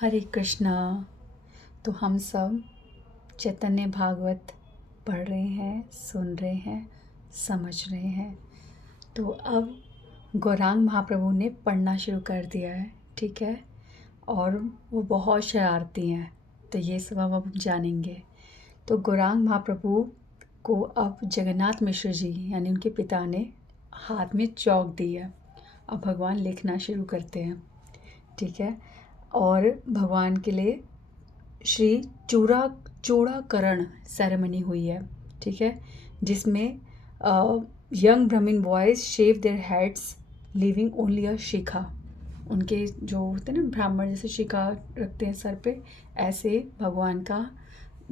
हरे कृष्णा। तो हम सब चैतन्य भागवत पढ़ रहे हैं, सुन रहे हैं, समझ रहे हैं। तो अब गौरांग महाप्रभु ने पढ़ना शुरू कर दिया है, ठीक है। और वो बहुत शरारती हैं, तो ये सब अब जानेंगे। तो गौरांग महाप्रभु को अब जगन्नाथ मिश्र जी यानी उनके पिता ने हाथ में चौक दी है। अब भगवान लिखना शुरू करते हैं, ठीक है। और भगवान के लिए श्री चूड़ाकरण सेरेमनी हुई है, ठीक है, जिसमें young Brahmin boys shave their heads leaving only a shikha. उनके जो होते हैं ना ब्राह्मण, जैसे शिखा रखते हैं सर पे, ऐसे भगवान का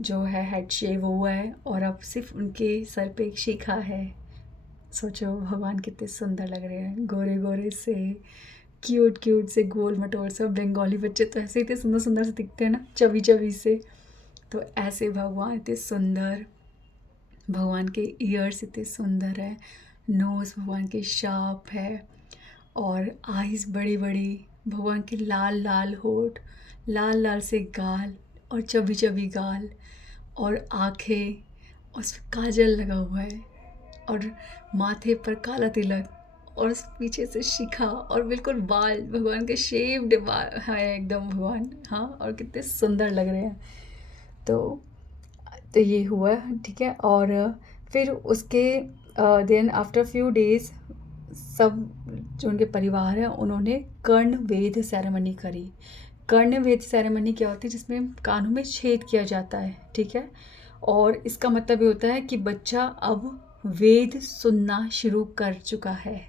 जो है हेड शेव हुआ है और अब सिर्फ उनके सर पे एक शिखा है। सोचो भगवान कितने सुंदर लग रहे हैं, गोरे गोरे से, क्यूट क्यूट से, गोल मटोल से। बंगाली बच्चे तो ऐसे ही इतने सुंदर सुंदर से दिखते हैं ना, चबी चबी से। तो ऐसे भगवान इतने सुंदर, भगवान के ईयर्स इतने सुंदर है, नोज़ भगवान की शार्प है और आईज बड़ी बड़ी, भगवान के लाल लाल होठ, लाल लाल से गाल और चबी चबी गाल और आँखें, उस पर काजल लगा हुआ है और माथे पर काला तिलक और पीछे से शिखा और बिल्कुल बाल भगवान के शेप्ड बाल है एकदम भगवान। हाँ, और कितने सुंदर लग रहे हैं। तो ये हुआ, ठीक है। और फिर उसके देन आफ्टर फ्यू डेज सब जो उनके परिवार हैं उन्होंने कर्ण वेद सेरेमनी करी। कर्ण वेद सेरेमनी क्या होती है? जिसमें कानों में छेद किया जाता है, ठीक है। और इसका मतलब ये होता है कि बच्चा अब वेद सुनना शुरू कर चुका है,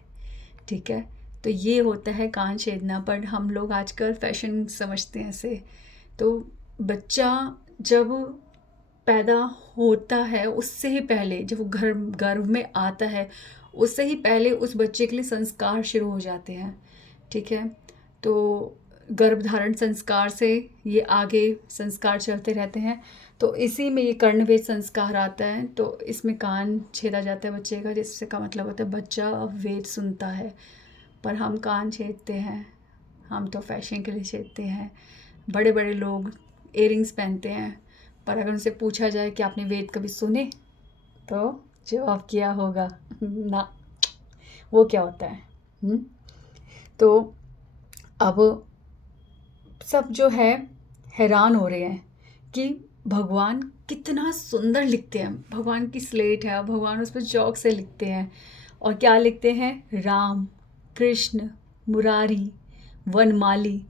ठीक है। तो ये होता है कान छेदना, पर हम लोग आजकल फैशन समझते हैं इसे। तो बच्चा जब पैदा होता है उससे ही पहले, जब वो गर्भ में आता है उससे ही पहले उस बच्चे के लिए संस्कार शुरू हो जाते हैं, ठीक है। तो गर्भधारण संस्कार से ये आगे संस्कार चलते रहते हैं। तो इसी में ये कर्णवेद संस्कार आता है। तो इसमें कान छेदा जाता है बच्चे का, जिससे का मतलब होता है बच्चा अब वेद सुनता है। पर हम कान छेदते हैं, हम तो फैशन के लिए छेदते हैं। बड़े बड़े लोग इयरिंग्स पहनते हैं, पर अगर उनसे पूछा जाए कि आपने वेद कभी सुने, तो जवाब किया होगा ना, वो क्या होता है। तो अब सब जो है हैरान हो रहे हैं कि भगवान कितना सुंदर लिखते हैं। भगवान की स्लेट है, भगवान उस पर चौक से लिखते हैं। और क्या लिखते हैं? राम, कृष्ण, मुरारी, वनमाली,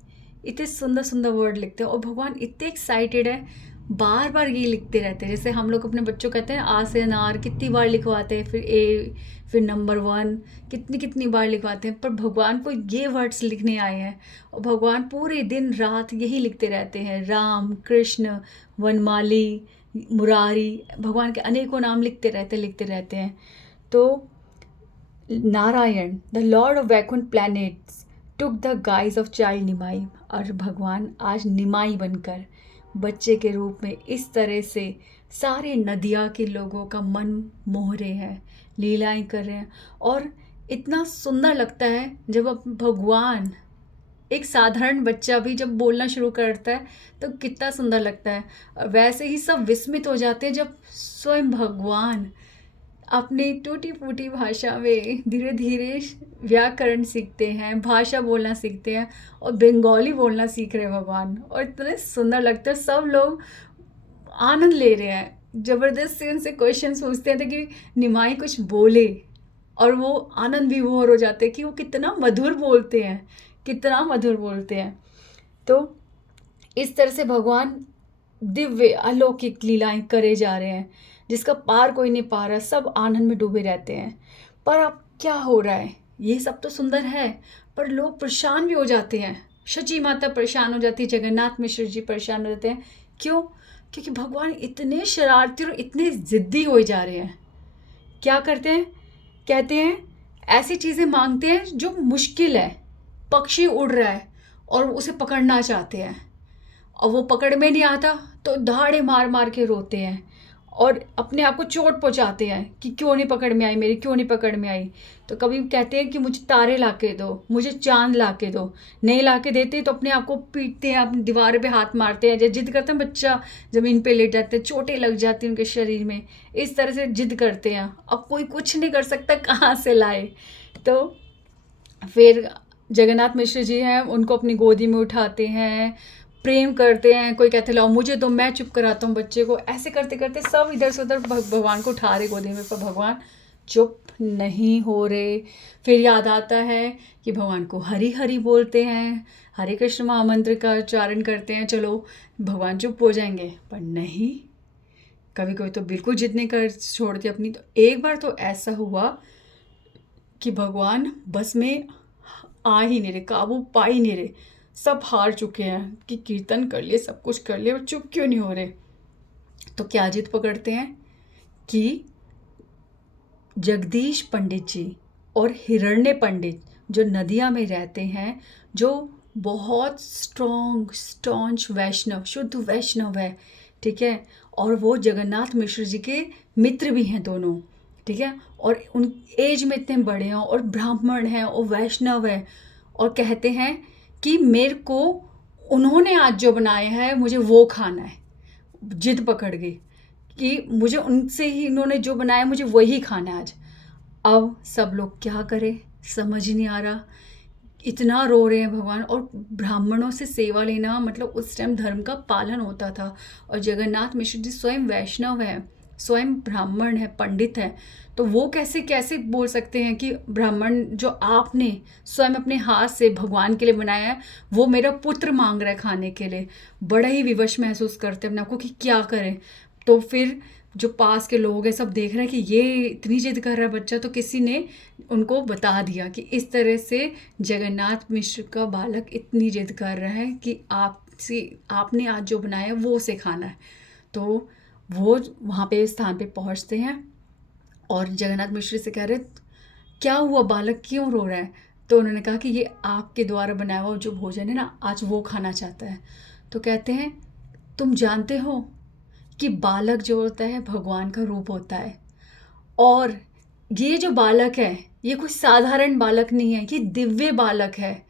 इतने सुंदर सुंदर वर्ड लिखते हैं। और भगवान इतने एक्साइटेड है, बार बार ये लिखते रहते हैं। जैसे हम लोग अपने बच्चों कहते हैं आ से अनार, कितनी बार लिखवाते हैं, फिर ए, फिर नंबर 1, कितनी कितनी बार लिखवाते हैं। पर भगवान को ये वर्ड्स लिखने आए हैं और भगवान पूरे दिन रात यही लिखते रहते हैं। राम, कृष्ण, वनमाली, मुरारी, भगवान के अनेकों नाम लिखते रहते हैं। तो Narayan, the Lord of Vaikuntha planets, took the guise of child Nimai. और भगवान आज निमाई बनकर बच्चे के रूप में इस तरह से सारे नदिया के लोगों का मन मोह रहे हैं, लीलाएं कर रहे हैं। और इतना सुंदर लगता है जब अब भगवान, एक साधारण बच्चा भी जब बोलना शुरू करता है तो कितना सुंदर लगता है। और वैसे ही सब विस्मित हो जाते हैं जब स्वयं भगवान अपनी टूटी फूटी भाषा में धीरे धीरे व्याकरण सीखते हैं, भाषा बोलना सीखते हैं और बंगाली बोलना सीख रहे हैं भगवान। और इतने सुंदर लगता है, सब लोग आनंद ले रहे हैं। ज़बरदस्ती उनसे क्वेश्चन पूछते हैं कि निमाई कुछ बोले, और वो आनंद विभोर हो जाते हैं कि वो कितना मधुर बोलते हैं, कितना मधुर बोलते हैं। तो इस तरह से भगवान दिव्य अलौकिक लीलाएं करे जा रहे हैं, जिसका पार कोई नहीं पा रहा। सब आनंद में डूबे रहते हैं। पर अब क्या हो रहा है? ये सब तो सुंदर है, पर लोग परेशान भी हो जाते हैं। शची माता परेशान हो जाती है, जगन्नाथ मिश्र जी परेशान हो जाते हैं। क्यों? क्योंकि भगवान इतने शरारती और इतने ज़िद्दी हो जा रहे हैं। क्या करते हैं? कहते हैं ऐसी चीज़ें मांगते हैं जो मुश्किल है। पक्षी उड़ रहा है और उसे पकड़ना चाहते हैं, और वो पकड़ में नहीं आता तो दहाड़े मार मार के रोते हैं। और अपने आप को चोट पहुंचाते हैं कि क्यों नहीं पकड़ में आई मेरी, क्यों नहीं पकड़ में आई। तो कभी कहते हैं कि मुझे तारे ला के दो, मुझे चांद ला के दो, नहीं ला के देते तो अपने आप को पीटते हैं, अपनी दीवार पे हाथ मारते हैं, जैसे जिद करते हैं बच्चा ज़मीन पे लेट जाते हैं, चोटें लग जाती हैं उनके शरीर में, इस तरह से जिद करते हैं। अब कोई कुछ नहीं कर सकता, कहाँ से लाए। तो फिर जगन्नाथ मिश्र जी हैं, उनको अपनी गोदी में उठाते हैं, प्रेम करते हैं। कोई कहते लाओ मुझे तो, मैं चुप कराता हूँ बच्चे को। ऐसे करते करते सब इधर से उधर भगवान को उठा रहे गोदी में, पर भगवान चुप नहीं हो रहे। फिर याद आता है कि भगवान को हरि हरि बोलते हैं, हरे कृष्ण महामंत्र का उच्चारण करते हैं, चलो भगवान चुप हो जाएंगे। पर नहीं, कभी कभी तो बिल्कुल जिद नहीं कर छोड़ते अपनी। तो एक बार तो ऐसा हुआ कि भगवान बस में आ ही नहीं रहे, काबू पा ही नहीं रहे। सब हार चुके हैं कि कीर्तन कर लिए, सब कुछ कर लिए, और चुप क्यों नहीं हो रहे। तो क्या जिद पकड़ते हैं कि जगदीश पंडित जी और हिरण्य पंडित जो नदिया में रहते हैं, जो बहुत स्ट्रॉन्ग स्टॉन्च वैष्णव, शुद्ध वैष्णव है, ठीक है, और वो जगन्नाथ मिश्र जी के मित्र भी हैं दोनों, ठीक है, और उन एज में इतने बड़े हैं और ब्राह्मण हैं और वैष्णव है, और कहते हैं कि मेरे को उन्होंने आज जो बनाया है मुझे वो खाना है। जिद पकड़ गई कि मुझे उनसे ही, उन्होंने जो बनाया मुझे वही खाना है आज। अब सब लोग क्या करें, समझ ही नहीं आ रहा, इतना रो रहे हैं भगवान। और ब्राह्मणों से सेवा लेना मतलब उस टाइम धर्म का पालन होता था, और जगन्नाथ मिश्र जी स्वयं वैष्णव है, स्वयं ब्राह्मण है, पंडित है। तो वो कैसे कैसे बोल सकते हैं कि ब्राह्मण जो आपने स्वयं अपने हाथ से भगवान के लिए बनाया है, वो मेरा पुत्र मांग रहा है खाने के लिए। बड़ा ही विवश महसूस करते हैं अपने आपको कि क्या करें। तो फिर जो पास के लोग हैं सब देख रहे हैं कि ये इतनी जिद कर रहा है बच्चा, तो किसी ने उनको बता दिया कि इस तरह से जगन्नाथ मिश्र का बालक इतनी जिद कर रहा है कि आपने आज जो बनाया है वो उसे खाना है। तो वो वहाँ पे स्थान पे पहुँचते हैं और जगन्नाथ मिश्र से कह रहे क्या हुआ, बालक क्यों रो रहा है। तो उन्होंने कहा कि ये आपके द्वारा बनाया हुआ जो भोजन है ना, आज वो खाना चाहता है। तो कहते हैं तुम जानते हो कि बालक जो होता है भगवान का रूप होता है, और ये जो बालक है ये कोई साधारण बालक नहीं है, ये दिव्य बालक है।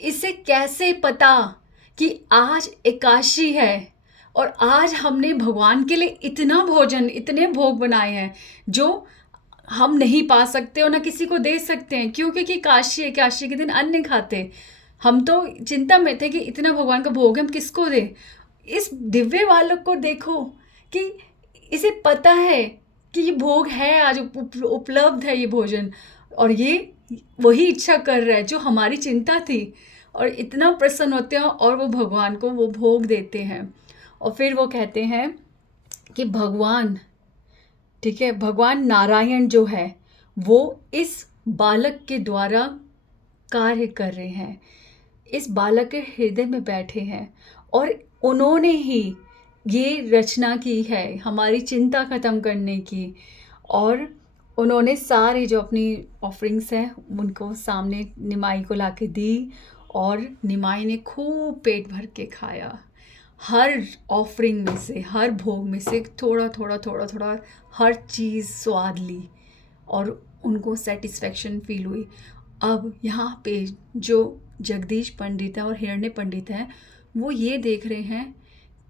इसे कैसे पता कि आज एकादशी है और आज हमने भगवान के लिए इतना भोजन, इतने भोग बनाए हैं जो हम नहीं पा सकते और ना किसी को दे सकते हैं, क्योंकि एकादशी, एकादशी के दिन अन्न नहीं खाते। हम तो चिंता में थे कि इतना भगवान का भोग हम किसको दें। इस दिव्य बालक को देखो कि इसे पता है कि ये भोग है, आज उपलब्ध है ये भोजन, और ये वही इच्छा कर रहा है जो हमारी चिंता थी। और इतना प्रसन्न होते हैं और वो भगवान को वो भोग देते हैं। और फिर वो कहते हैं कि भगवान, ठीक है, भगवान नारायण जो है वो इस बालक के द्वारा कार्य कर रहे हैं, इस बालक के हृदय में बैठे हैं, और उन्होंने ही ये रचना की है हमारी चिंता ख़त्म करने की। और उन्होंने सारे जो अपनी ऑफरिंग्स हैं उनको सामने निमाई को लाके दी, और निमाई ने खूब पेट भर के खाया। हर ऑफरिंग में से, हर भोग में से थोड़ा थोड़ा थोड़ा थोड़ा हर चीज़ स्वाद ली, और उनको सेटिस्फेक्शन फील हुई। अब यहाँ पे जो जगदीश पंडित है और हिरण्य पंडित हैं, वो ये देख रहे हैं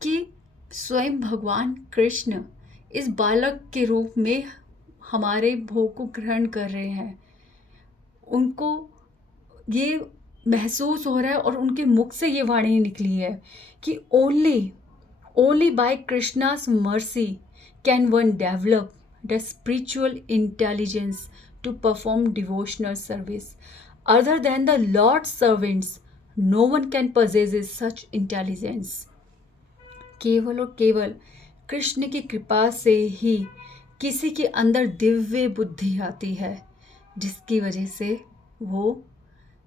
कि स्वयं भगवान कृष्ण इस बालक के रूप में हमारे भोग को ग्रहण कर रहे हैं। उनको ये महसूस हो रहा है और उनके मुख से ये वाणी निकली है कि only by Krishna's mercy can one develop the spiritual intelligence to perform devotional service. Other than the Lord's servants, no one can possess such intelligence. केवल और केवल कृष्ण की कृपा से ही किसी के अंदर दिव्य बुद्धि आती है, जिसकी वजह से वो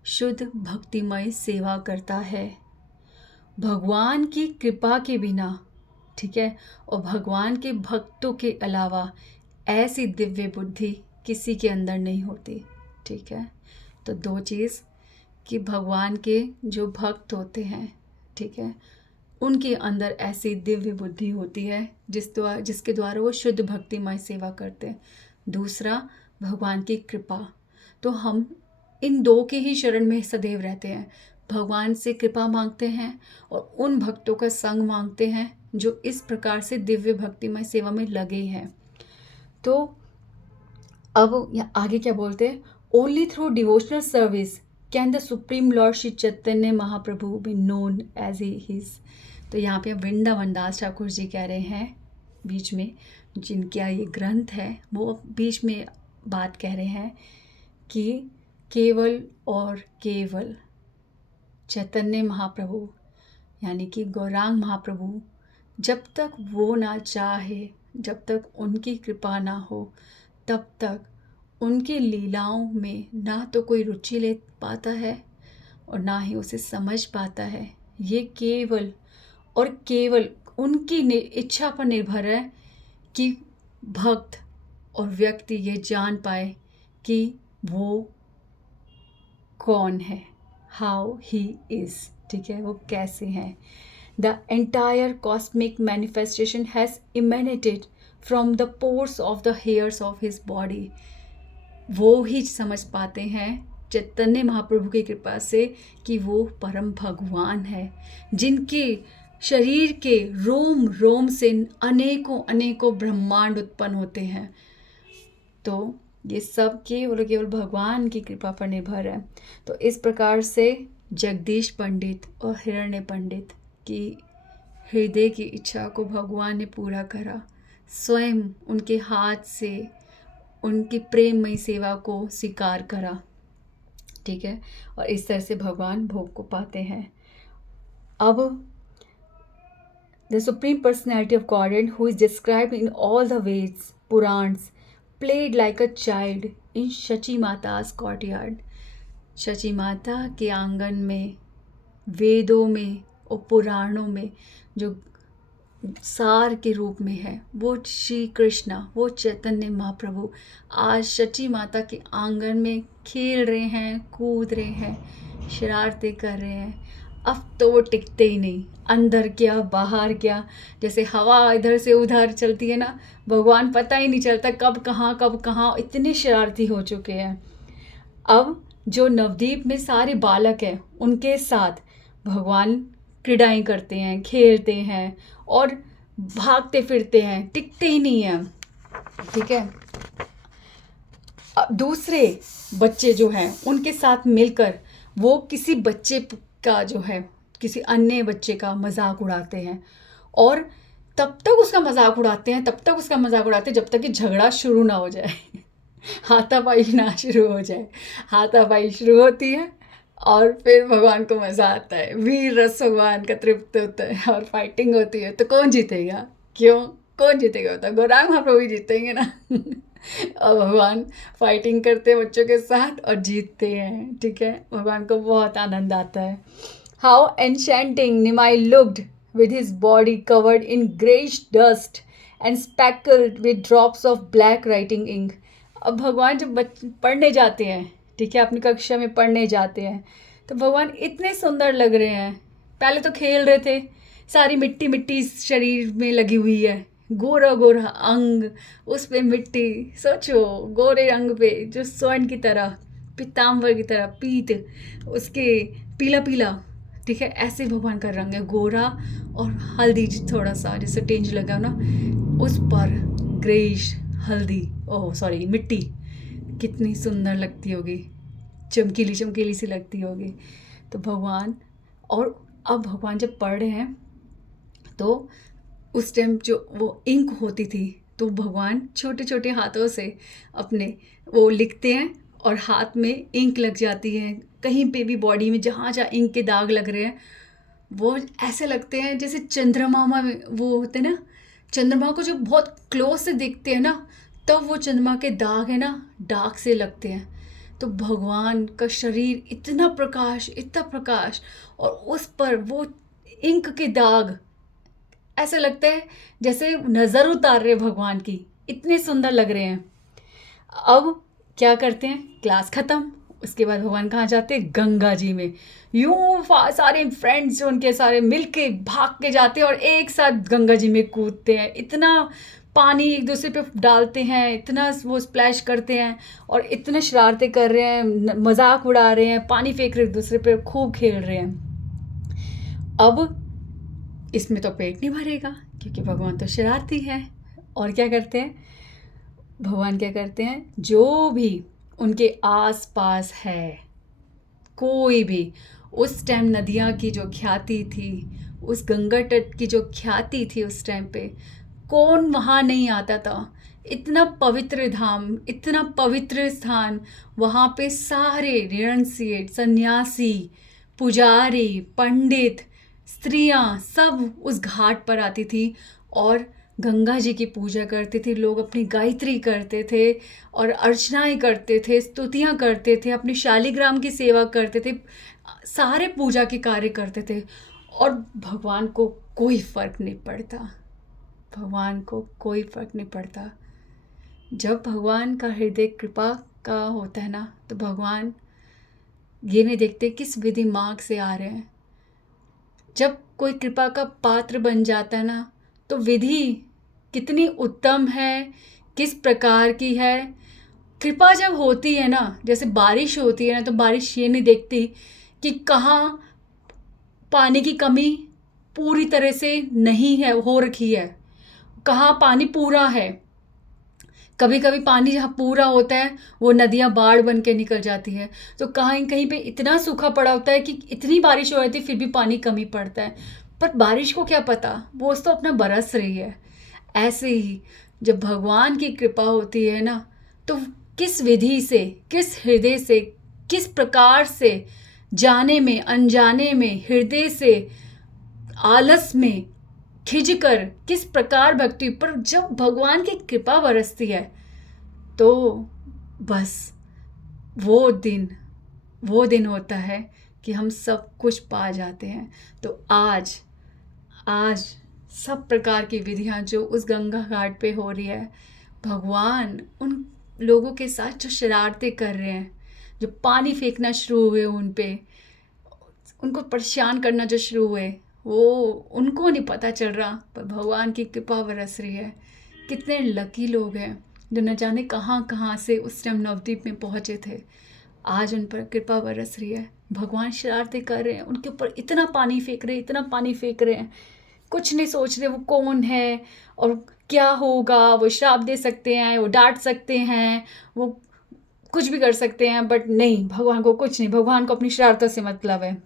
शुद्ध भक्तिमय सेवा करता है। भगवान की कृपा के बिना, ठीक है, और भगवान के भक्तों के अलावा ऐसी दिव्य बुद्धि किसी के अंदर नहीं होती, ठीक है। तो दो चीज़ कि भगवान के जो भक्त होते हैं, ठीक है, उनके अंदर ऐसी दिव्य बुद्धि होती है जिसके द्वारा वो शुद्ध भक्तिमय सेवा करते हैं। दूसरा, भगवान की कृपा। तो हम इन दो के ही शरण में सदैव रहते हैं। भगवान से कृपा मांगते हैं और उन भक्तों का संग मांगते हैं जो इस प्रकार से दिव्य भक्तिमय सेवा में लगे हैं। तो अब आगे क्या बोलते हैं, only through devotional service can the supreme lord Shri Chaitanya Mahaprabhu be known as he is. तो यहाँ पे वृंदावन दास ठाकुर जी कह रहे हैं बीच में, जिनका ये ग्रंथ है, वो बीच में बात कह रहे हैं कि केवल और केवल चैतन्य महाप्रभु यानी कि गौरांग महाप्रभु, जब तक वो ना चाहे, जब तक उनकी कृपा ना हो, तब तक उनकी लीलाओं में ना तो कोई रुचि ले पाता है और ना ही उसे समझ पाता है। ये केवल और केवल उनकी इच्छा पर निर्भर है कि भक्त और व्यक्ति ये जान पाए कि वो कौन है, हाउ ही इज़, ठीक है, वो कैसे हैं। The entire cosmic manifestation has emanated from the pores of the hairs of his body. वो ही समझ पाते हैं चैतन्य महाप्रभु की कृपा से कि वो परम भगवान है, जिनके शरीर के रोम रोम से अनेकों अनेकों ब्रह्मांड उत्पन्न होते हैं। तो ये सब केवल केवल भगवान की कृपा पर निर्भर है। तो इस प्रकार से जगदीश पंडित और हिरण्य पंडित की हृदय की इच्छा को भगवान ने पूरा करा, स्वयं उनके हाथ से उनकी प्रेममयी सेवा को स्वीकार करा, ठीक है, और इस तरह से भगवान भोग को पाते हैं। अब the supreme personality of God who is described in all the Vedas Puranas played like a child in Shachi Mata's courtyard। Shachi माता के आंगन में, वेदों में और पुराणों में जो सार के रूप में है, वो श्री कृष्ण, वो चैतन्य महाप्रभु आज शची माता के आंगन में खेल रहे हैं, कूद रहे हैं, शरारतें कर रहे हैं। अब तो वो टिकते ही नहीं, अंदर क्या बाहर क्या, जैसे हवा इधर से उधर चलती है ना, भगवान पता ही नहीं चलता कब कहाँ, इतने शरारती हो चुके हैं। अब जो नवद्वीप में सारे बालक हैं, उनके साथ भगवान क्रीड़ाएं करते हैं, खेलते हैं और भागते फिरते हैं, टिकते ही नहीं हैं, ठीक है। दूसरे बच्चे जो हैं उनके साथ मिलकर वो किसी बच्चे का जो है किसी अन्य बच्चे का मजाक उड़ाते हैं और तब तक उसका मजाक उड़ाते हैं जब तक कि झगड़ा शुरू ना हो जाए हाथापाई ना शुरू हो जाए। हाथापाई शुरू होती है और फिर भगवान को मज़ा आता है, वीर रस भगवान का तृप्त होता है और फाइटिंग होती है। तो कौन जीतेगा? कौन जीतेगा? होता है गौरांग महाप्रभु ही जीतेंगे ना और भगवान फाइटिंग करते हैं बच्चों के साथ और जीतते हैं, ठीक है। भगवान को बहुत आनंद आता है। How enchanting Nimai looked with his body covered in grayish dust and speckled with drops of black writing ink। अब भगवान जब पढ़ने जाते हैं, ठीक है, अपनी कक्षा में पढ़ने जाते हैं, तो भगवान इतने सुंदर लग रहे हैं। पहले तो खेल रहे थे, सारी मिट्टी मिट्टी शरीर में लगी हुई है, गोरा गोरा अंग, उस पे मिट्टी, सोचो गोरे अंग पे जो स्वर्ण की तरह, पीताम्बर की तरह पीत, उसके पीला पीला, ठीक है, ऐसे भगवान का रंग है, गोरा और हल्दी थोड़ा सा जैसे टेंज लगा ना, उस पर ग्रेइश हल्दी, मिट्टी, कितनी सुंदर लगती होगी, चमकीली चमकीली सी लगती होगी। तो भगवान, और अब भगवान जब पढ़ रहे हैं तो उस टाइम जो वो इंक होती थी, तो भगवान छोटे छोटे हाथों से अपने वो लिखते हैं और हाथ में इंक लग जाती है। कहीं पे भी बॉडी में जहाँ जहाँ इंक के दाग लग रहे हैं, वो ऐसे लगते हैं जैसे चंद्रमा में वो होते हैं ना, चंद्रमा को जो बहुत क्लोज से देखते हैं ना, तब वो चंद्रमा के दाग है ना, डार्क से लगते हैं। तो भगवान का शरीर इतना प्रकाश और उस पर वो इंक के दाग, ऐसे लगता है जैसे नज़र उतार रहे भगवान की, इतने सुंदर लग रहे हैं। अब क्या करते हैं, क्लास ख़त्म, उसके बाद भगवान कहाँ जाते, गंगा जी में। यूं सारे फ्रेंड्स जो उनके सारे मिलके भाग के जाते हैं और एक साथ गंगा जी में कूदते हैं। इतना पानी एक दूसरे पे डालते हैं, इतना वो स्प्लैश करते हैं और इतने शरारतें कर रहे हैं, मजाक उड़ा रहे हैं, पानी फेंक रहे एक दूसरे पे, खूब खेल रहे हैं। अब इसमें तो पेट नहीं भरेगा क्योंकि भगवान तो शरारती हैं। और क्या करते हैं भगवान, क्या करते हैं, जो भी उनके आस पास है, कोई भी, उस टाइम नदियाँ की जो ख्याति थी, उस गंगा तट की जो ख्याति थी उस टाइम पे, कौन वहाँ नहीं आता था। इतना पवित्र धाम, इतना पवित्र स्थान, वहाँ पे सारे रिणुसिएट, सन्यासी, पुजारी, पंडित, स्त्रियाँ सब उस घाट पर आती थी और गंगा जी की पूजा करते थे। लोग अपनी गायत्री करते थे और अर्चनाएं करते थे, स्तुतियाँ करते थे, अपनी शालिग्राम की सेवा करते थे, सारे पूजा के कार्य करते थे और भगवान को कोई फ़र्क नहीं पड़ता। भगवान को कोई फ़र्क नहीं पड़ता। जब भगवान का हृदय कृपा का होता है ना, तो भगवान ये नहीं देखते किस विधि मार्ग से आ रहे हैं। जब कोई कृपा का पात्र बन जाता है ना, तो विधि कितनी उत्तम है, किस प्रकार की है। कृपा जब होती है ना, जैसे बारिश होती है ना, तो बारिश ये नहीं देखती कि कहाँ पानी की कमी पूरी तरह से नहीं है, हो रखी है, कहाँ पानी पूरा है। कभी कभी पानी जहाँ पूरा होता है वो नदियाँ बाढ़ बन के निकल जाती है, तो कहीं कहीं पे इतना सूखा पड़ा होता है कि इतनी बारिश हो रही थी फिर भी पानी कमी पड़ता है। पर बारिश को क्या पता, वो तो अपना बरस रही है। ऐसे ही जब भगवान की कृपा होती है ना, तो किस विधि से, किस हृदय से, किस प्रकार से, जाने में अनजाने में, हृदय से, आलस में, खिंचकर, किस प्रकार भक्ति पर जब भगवान की कृपा बरसती है, तो बस वो दिन होता है कि हम सब कुछ पा जाते हैं। तो आज सब प्रकार की विधियां जो उस गंगा घाट पे हो रही है, भगवान उन लोगों के साथ जो शरारतें कर रहे हैं, जो पानी फेंकना शुरू हुए उन पे, उनको परेशान करना जो शुरू हुए, वो उनको नहीं पता चल रहा, पर भगवान की कृपा बरस रही है। कितने लकी लोग हैं जो न जाने कहाँ कहाँ से उस टाइम नवद्वीप में पहुँचे थे, आज उन पर कृपा बरस रही है। भगवान शरारतें कर रहे हैं, उनके ऊपर इतना पानी फेंक रहे हैं, इतना पानी फेंक रहे हैं, कुछ नहीं सोच रहे वो कौन है और क्या होगा। वो श्राप दे सकते हैं, वो डांट सकते हैं, वो कुछ भी कर सकते हैं, बट नहीं, भगवान को कुछ नहीं। भगवान को अपनी शरारतों से मतलब है।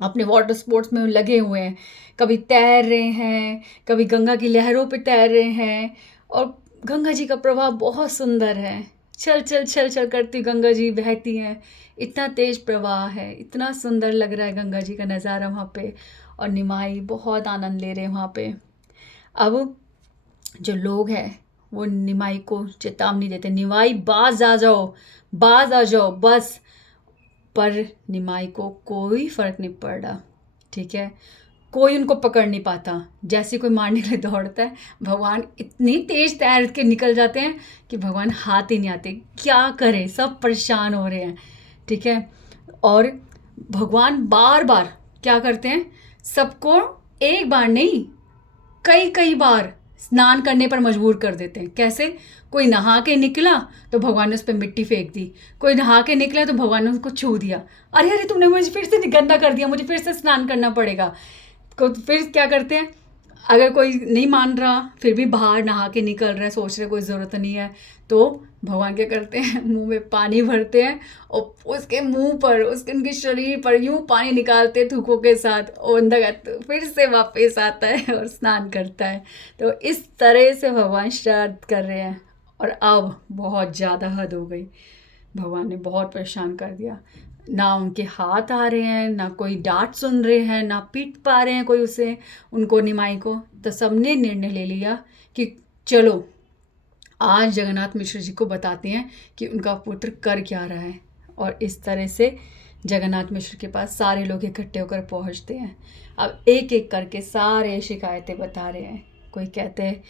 अपने वाटर स्पोर्ट्स में लगे हुए हैं, कभी तैर रहे हैं, कभी गंगा की लहरों पे तैर रहे हैं। और गंगा जी का प्रवाह बहुत सुंदर है, छल छल छल छल करती गंगा जी बहती हैं, इतना तेज प्रवाह है, इतना सुंदर लग रहा है गंगा जी का नज़ारा वहाँ पे। और निमाई बहुत आनंद ले रहे हैं वहाँ पे। अब जो लोग हैं वो निमाई को चेतावनी देते, निमाई बाज आ जाओ, बाज आ जाओ बस। पर निमाई को कोई फ़र्क नहीं पड़ रहा, ठीक है, कोई उनको पकड़ नहीं पाता। जैसे कोई मारने के लिए दौड़ता है, भगवान इतनी तेज तैर के निकल जाते हैं कि भगवान हाथ ही नहीं आते। क्या करें, सब परेशान हो रहे हैं, ठीक है। और भगवान बार बार क्या करते हैं, सबको एक बार नहीं कई कई बार स्नान करने पर मजबूर कर देते हैं। कैसे, कोई नहा के निकला तो भगवान ने उस पर मिट्टी फेंक दी, कोई नहा के निकला तो भगवान ने उसको छू दिया, अरे अरे तुमने मुझे फिर से गंदा कर दिया, मुझे फिर से स्नान करना पड़ेगा। तो फिर क्या करते हैं, अगर कोई नहीं मान रहा फिर भी बाहर नहा के निकल रहा है, सोच रहे कोई ज़रूरत नहीं है, तो भगवान क्या करते हैं, मुंह में पानी भरते हैं और उसके मुंह पर, उसके उनके शरीर पर यूं पानी निकालते हैं थूकों के साथ, और अंदर तो फिर से वापस आता है और स्नान करता है। तो इस तरह से भगवान श्राद्ध कर रहे हैं। और अब बहुत ज़्यादा हद हो गई, भगवान ने बहुत परेशान कर दिया। ना उनके हाथ आ रहे हैं, ना कोई डांट सुन रहे हैं, ना पीट पा रहे हैं कोई उसे, उनको, निमाई को। तो सबने निर्णय ले लिया कि चलो आज जगन्नाथ मिश्र जी को बताते हैं कि उनका पुत्र कर क्या रहा है। और इस तरह से जगन्नाथ मिश्र के पास सारे लोग इकट्ठे होकर पहुंचते हैं। अब एक एक करके सारे शिकायतें बता रहे हैं। कोई कहते हैं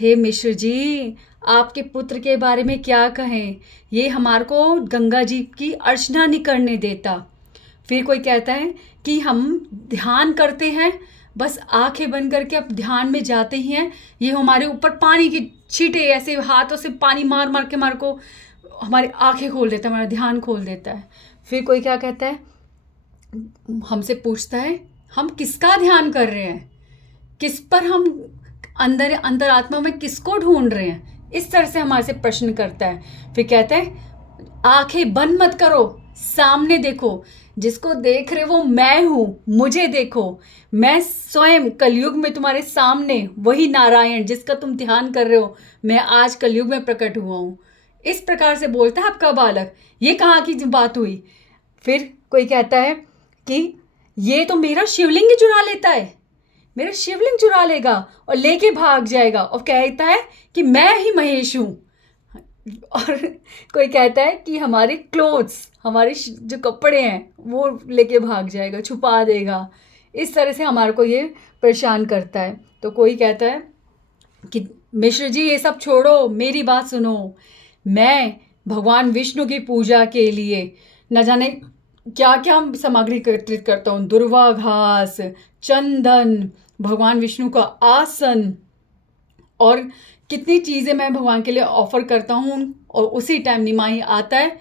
हे मिश्र जी, आपके पुत्र के बारे में क्या कहें, ये हमारे को गंगा जी की अर्चना नहीं करने देता। फिर कोई कहता है कि हम ध्यान करते हैं, बस आंखें बंद करके अब ध्यान में जाते ही हैं, ये हमारे ऊपर पानी की छींटे ऐसे हाथों से पानी मार मार के हमारे को हमारी आंखें खोल देता है, हमारा ध्यान खोल देता है। फिर कोई क्या कहता है, हमसे पूछता है हम किसका ध्यान कर रहे हैं, किस पर हम अंदर अंदर आत्मा में किसको ढूंढ रहे हैं, इस तरह से हमारे से प्रश्न करता है। फिर कहता है आंखें बंद मत करो, सामने देखो, जिसको देख रहे वो मैं हूं, मुझे देखो, मैं स्वयं कलयुग में तुम्हारे सामने वही नारायण जिसका तुम ध्यान कर रहे हो, मैं आज कलयुग में प्रकट हुआ हूं। इस प्रकार से बोलता है आपका बालक। ये कहाँ की बात हुई। फिर कोई कहता है कि ये तो मेरा शिवलिंग ही चुरा लेता है, मेरा शिवलिंग चुरा लेगा और लेके भाग जाएगा और कहता है कि मैं ही महेश हूँ। और कोई कहता है कि हमारे क्लोथ्स, हमारे जो कपड़े हैं वो लेके भाग जाएगा, छुपा देगा। इस तरह से हमारे को ये परेशान करता है। तो कोई कहता है कि मिश्र जी ये सब छोड़ो, मेरी बात सुनो, मैं भगवान विष्णु की पूजा के लिए न जाने क्या क्या सामग्री एकत्रित करता हूँ, दुर्वा घास, चंदन, भगवान विष्णु का आसन और कितनी चीज़ें मैं भगवान के लिए ऑफर करता हूँ। और उसी टाइम निमाही आता है,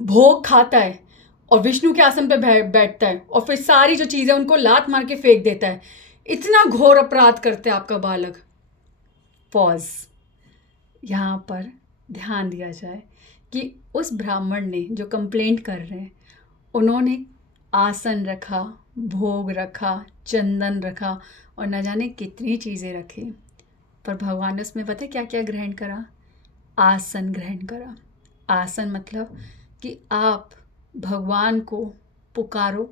भोग खाता है और विष्णु के आसन पे बैठता है और फिर सारी जो चीज़ें उनको लात मार के फेंक देता है। इतना घोर अपराध करते हैं आपका बालक। पॉज। यहाँ पर ध्यान दिया जाए कि उस ब्राह्मण ने जो कंप्लेंट कर रहे हैं, उन्होंने आसन रखा, भोग रखा, चंदन रखा और न जाने कितनी चीज़ें रखी, पर भगवान ने उसमें पता है क्या क्या ग्रहण करा, आसन ग्रहण करा। आसन मतलब कि आप भगवान को पुकारो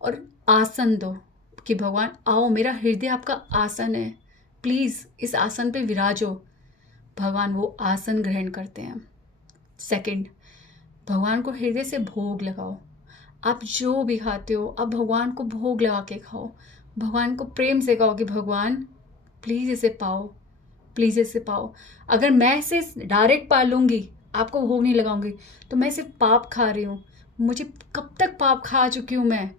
और आसन दो कि भगवान आओ, मेरा हृदय आपका आसन है, प्लीज़ इस आसन पे विराजो। भगवान वो आसन ग्रहण करते हैं। सेकंड, भगवान को हृदय से भोग लगाओ। आप जो भी खाते हो आप भगवान को भोग लगा के खाओ, भगवान को प्रेम से कहो कि भगवान प्लीज़ इसे पाओ, प्लीज़ इसे पाओ। अगर मैं इसे डायरेक्ट पा लूँगी, आपको भोग नहीं लगाऊंगी, तो मैं सिर्फ पाप खा रही हूँ। मुझे कब तक पाप खा चुकी हूँ, मैं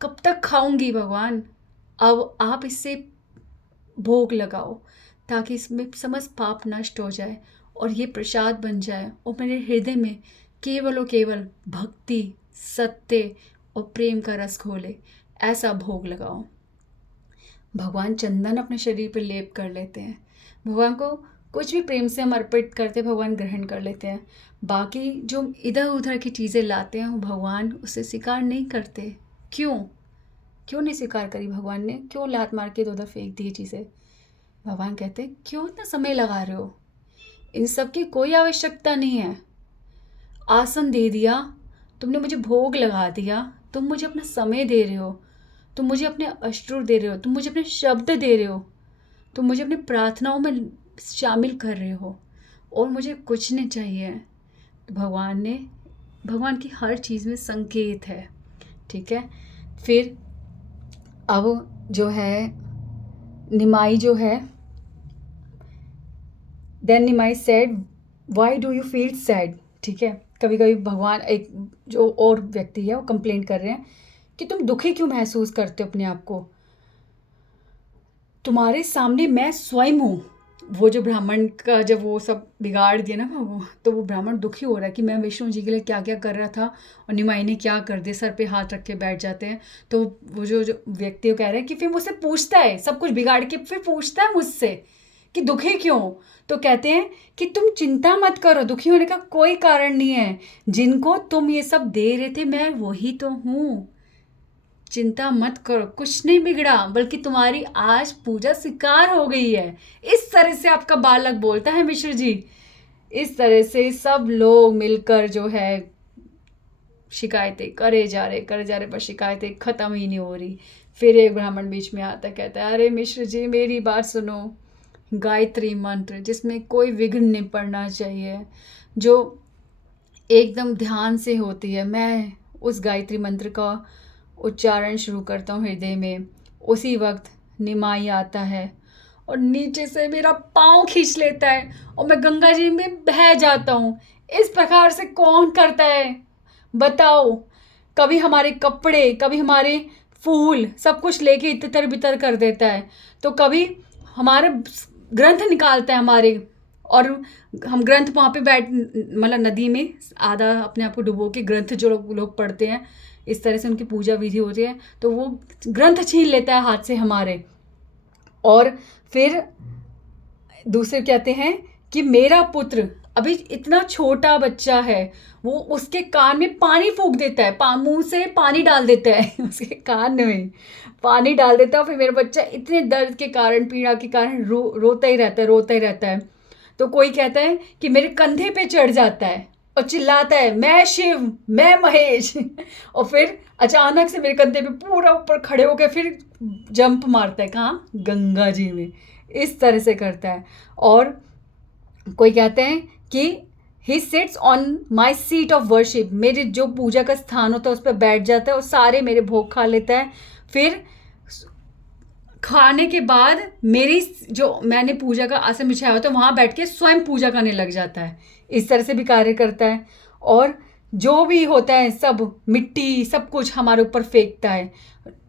कब तक खाऊंगी भगवान। अब आप इससे भोग लगाओ ताकि इसमें समस्त पाप नष्ट हो जाए और ये प्रसाद बन जाए और मेरे हृदय में केवल और केवल भक्ति, सत्य और प्रेम का रस घोले। ऐसा भोग लगाओ। भगवान चंदन अपने शरीर पर लेप कर लेते हैं। भगवान को कुछ भी प्रेम से हम अर्पित करते, भगवान ग्रहण कर लेते हैं। बाकी जो इधर उधर की चीज़ें लाते हैं वो भगवान उसे स्वीकार नहीं करते। क्यों नहीं स्वीकार करी भगवान ने, क्यों लात मार के इधर फेंक दी चीज़ें। भगवान कहते हैं क्यों इतना समय लगा रहे हो, इन सब की कोई आवश्यकता नहीं है। आसन दे दिया, तुमने मुझे भोग लगा दिया, तुम मुझे अपना समय दे रहे हो, तुम मुझे अपने अश्रु दे रहे हो, तुम मुझे अपने शब्द दे रहे हो, तुम मुझे अपनी प्रार्थनाओं में शामिल कर रहे हो और मुझे कुछ नहीं चाहिए। तो भगवान की हर चीज़ में संकेत है। ठीक है। फिर अब जो है निमाई जो है, then Nimai said why do you feel sad. ठीक है। कभी कभी भगवान, एक जो और व्यक्ति है वो कंप्लेंट कर रहे हैं कि तुम दुखी क्यों महसूस करते हो अपने आप को, तुम्हारे सामने मैं स्वयं हूँ। वो जो ब्राह्मण का जब वो सब बिगाड़ दिया ना वो, तो वो ब्राह्मण दुखी हो रहा है कि मैं विष्णु जी के लिए क्या क्या कर रहा था और निमाई ने क्या कर दिया, सर पे हाथ रख के बैठ जाते हैं। तो वो जो व्यक्ति वो कह रहे हैं कि फिर मुझसे पूछता है, सब कुछ बिगाड़ के फिर पूछता है मुझसे कि दुखी क्यों। तो कहते हैं कि तुम चिंता मत करो, दुखी होने का कोई कारण नहीं है, जिनको तुम ये सब दे रहे थे मैं वही तो हूँ, चिंता मत करो, कुछ नहीं बिगड़ा, बल्कि तुम्हारी आज पूजा स्वीकार हो गई है। इस तरह से आपका बालक बोलता है मिश्र जी। इस तरह से सब लोग मिलकर जो है शिकायतें करे जा रहे पर शिकायतें ख़त्म ही नहीं हो रही। फिर एक ब्राह्मण बीच में आता कहता है, अरे मिश्र जी मेरी बात सुनो, गायत्री मंत्र जिसमें कोई विघ्न नहीं पड़ना चाहिए, जो एकदम ध्यान से होती है, मैं उस गायत्री मंत्र का उच्चारण शुरू करता हूँ हृदय में। उसी वक्त निमाई आता है और नीचे से मेरा पाँव खींच लेता है और मैं गंगा जी में बह जाता हूँ। इस प्रकार से कौन करता है बताओ? कभी हमारे कपड़े, कभी हमारे फूल, सब कुछ लेके इतर बितर कर देता है। तो कभी हमारे ग्रंथ निकालता है हमारे, और हम ग्रंथ वहाँ पे बैठ, मतलब नदी में आधा अपने आप को डुबो के ग्रंथ जो लोग पढ़ते हैं, इस तरह से उनकी पूजा विधि होती है, तो वो ग्रंथ छीन लेता है हाथ से हमारे। और फिर दूसरे कहते हैं कि मेरा पुत्र अभी इतना छोटा बच्चा है, वो उसके कान में पानी फूंक देता है, मुंह से पानी डाल देता है उसके कान में पानी डाल देता है। फिर मेरा बच्चा इतने दर्द के कारण, पीड़ा के कारण रोता ही रहता है, रोता ही रहता है। तो कोई कहता है कि मेरे कंधे पे चढ़ जाता है और चिल्लाता है, मैं शिव, मैं महेश और फिर अचानक से मेरे कंधे पे पूरा ऊपर खड़े होकर फिर जंप मारता है, कहाँ? गंगा जी में। इस तरह से करता है। और कोई कहते हैं कि he sits on my seat of worship, मेरे जो पूजा का स्थान होता है उस पर बैठ जाता है और सारे मेरे भोग खा लेता है। फिर खाने के बाद मेरी जो मैंने पूजा का आसन बिछाया होता है वहाँ बैठ के स्वयं पूजा करने लग जाता है। इस तरह से भी कार्य करता है। और जो भी होता है सब मिट्टी सब कुछ हमारे ऊपर फेंकता है,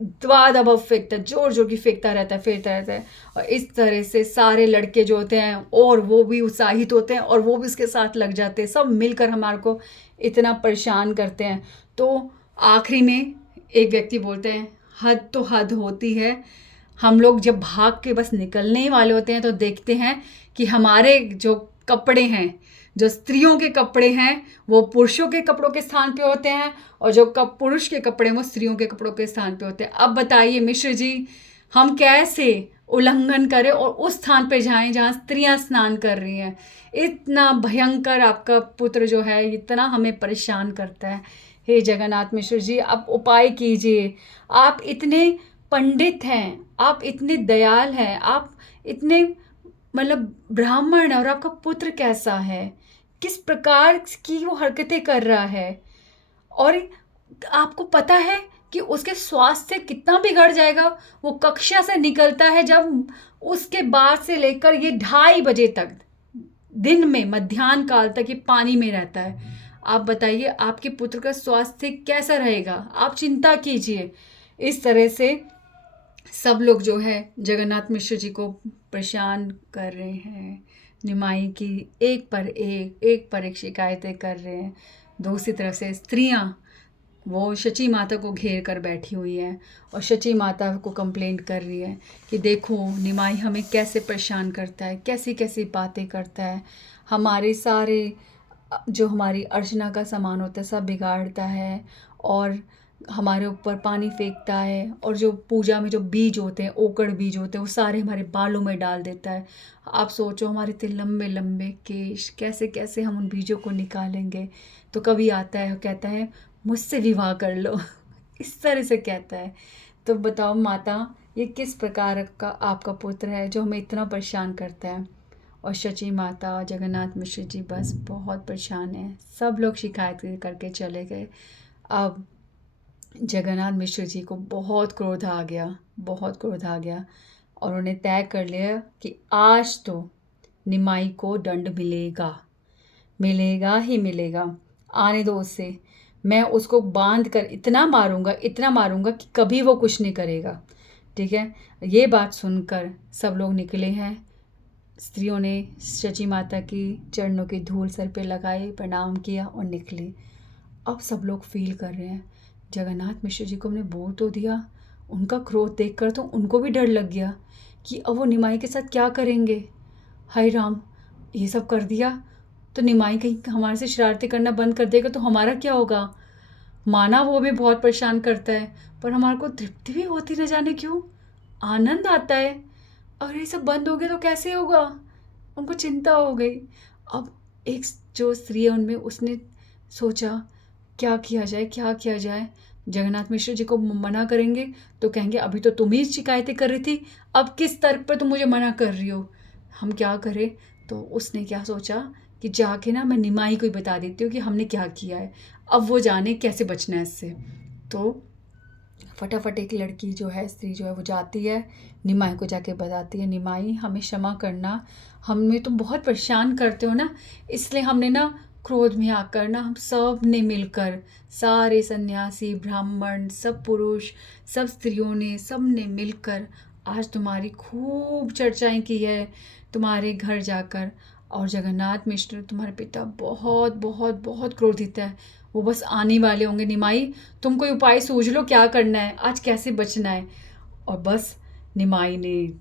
दबादब फेंकता है, जोर जोर की फेंकता रहता है, फेंकता रहता है। और इस तरह से सारे लड़के जो होते हैं और वो भी उत्साहित होते हैं और वो भी इसके साथ लग जाते हैं, सब मिलकर हमारे को इतना परेशान करते हैं। तो आखिरी में एक व्यक्ति बोलते हैं, हद तो हद होती है। हम लोग जब भाग के बस निकलने ही वाले होते हैं तो देखते हैं कि हमारे जो कपड़े हैं, जो स्त्रियों के कपड़े हैं, वो पुरुषों के कपड़ों के स्थान पे होते हैं, और जो पुरुष के कपड़े हैं वो स्त्रियों के कपड़ों के स्थान पे होते हैं। अब बताइए मिश्र जी, हम कैसे उल्लंघन करें और उस स्थान पे जाएं जहाँ स्त्रियां स्नान कर रही हैं? इतना भयंकर आपका पुत्र जो है इतना हमें परेशान करता है। हे जगन्नाथ मिश्र जी, आप उपाय कीजिए। आप इतने पंडित हैं, आप इतने दयाल हैं, आप इतने मतलब ब्राह्मण हैं, और आपका पुत्र कैसा है, किस प्रकार की वो हरकतें कर रहा है, और आपको पता है कि उसके स्वास्थ्य कितना बिगड़ जाएगा। वो कक्षा से निकलता है जब उसके बाद से लेकर ये 2:30 बजे तक दिन में मध्याह्न काल तक ये पानी में रहता है। आप बताइए आपके पुत्र का स्वास्थ्य कैसा रहेगा? आप चिंता कीजिए। इस तरह से सब लोग जो है जगन्नाथ मिश्र जी को परेशान कर रहे हैं। निमाई की एक पर एक शिकायतें कर रहे हैं। दूसरी तरफ से स्त्रियां वो शची माता को घेर कर बैठी हुई हैं और शची माता को कंप्लेंट कर रही है कि देखो निमाई हमें कैसे परेशान करता है, कैसी कैसी बातें करता है, हमारे सारे जो हमारी अर्चना का सामान होता है सब बिगाड़ता है, और हमारे ऊपर पानी फेंकता है, और जो पूजा में जो बीज होते हैं, ओकड़ बीज होते हैं, वो सारे हमारे बालों में डाल देता है। आप सोचो हमारे इतने लंबे लंबे केश, कैसे कैसे हम उन बीजों को निकालेंगे? तो कभी आता है कहता है मुझसे विवाह कर लो इस तरह से कहता है। तो बताओ माता, ये किस प्रकार का आपका पुत्र है जो हमें इतना परेशान करता है? और शची माता, जगन्नाथ मिश्र जी बस बहुत परेशान हैं। सब लोग शिकायत करके चले गए। अब जगन्नाथ मिश्र जी को बहुत क्रोध आ गया, बहुत क्रोध आ गया, और उन्हें तय कर लिया कि आज तो निमाई को दंड मिलेगा, मिलेगा ही मिलेगा। आने दो उसे, मैं उसको बांध कर इतना मारूंगा कि कभी वो कुछ नहीं करेगा। ठीक है? ये बात सुनकर सब लोग निकले हैं। स्त्रियों ने शची माता की चरणों की धूल सर पे लगाई, प्रणाम किया और निकली। अब सब लोग फील कर रहे हैं जगन्नाथ मिश्र जी को हमने बोल तो दिया, उनका क्रोध देखकर तो उनको भी डर लग गया कि अब वो निमाई के साथ क्या करेंगे। हाय राम, ये सब कर दिया तो निमाई कहीं हमारे से शरारतें करना बंद कर देगा तो हमारा क्या होगा? माना वो हमें बहुत परेशान करता है, पर हमारे को तृप्ति भी होती न जाने क्यों, आनंद आता है। अगर ये सब बंद हो गया तो कैसे होगा? उनको चिंता हो गई। अब एक जो स्त्री है उनमें, उसने सोचा क्या किया जाए, क्या किया जाए? जगन्नाथ मिश्र जी को मना करेंगे तो कहेंगे अभी तो तुम ही शिकायतें कर रही थी, अब किस तर्क पर तुम मुझे मना कर रही हो, हम क्या करें? तो उसने क्या सोचा कि जाके ना मैं निमाई को ही बता देती हूँ कि हमने क्या किया है, अब वो जाने कैसे बचना है इससे। तो फटाफट एक लड़की जो है, स्त्री जो है, वो जाती है निमाई को जाके बताती है, निमाई हमें क्षमा करना, हमें तुम बहुत परेशान करते हो ना, इसलिए हमने ना क्रोध में आकर ना हम सब ने मिलकर, सारे सन्यासी, ब्राह्मण, सब पुरुष, सब स्त्रियों ने, सब ने मिलकर आज तुम्हारी खूब चर्चाएं की है तुम्हारे घर जाकर। और जगन्नाथ मिश्र तुम्हारे पिता बहुत बहुत बहुत क्रोधित है, वो बस आने वाले होंगे। निमाई तुम कोई उपाय सोच लो, क्या करना है आज, कैसे बचना है। और बस निमाई ने,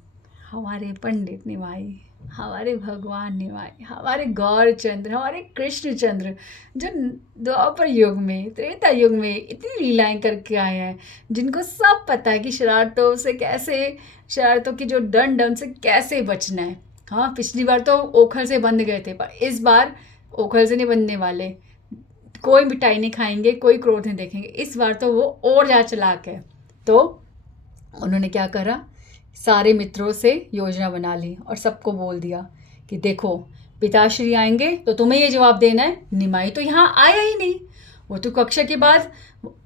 हमारे पंडित निमाई, हमारे भगवान निमाई, हमारे गौरचंद्र, हमारे कृष्णचंद्र, जो द्वापर युग में, त्रेता युग में इतनी लीलाएं करके आए हैं, जिनको सब पता है कि शरारतों से कैसे, शरारतों की जो दंड है उनसे कैसे बचना है। हाँ, पिछली बार तो ओखल से बंध गए थे, पर इस बार ओखल से नहीं बंधने वाले, कोई मिठाई नहीं खाएंगे, कोई क्रोध नहीं देखेंगे, इस बार तो वो और ज़्यादा चालाक है। तो उन्होंने क्या करा, सारे मित्रों से योजना बना ली और सबको बोल दिया कि देखो, पिताश्री आएंगे तो तुम्हें ये जवाब देना है। निमाई तो यहाँ आया ही नहीं, वो तो कक्षा के बाद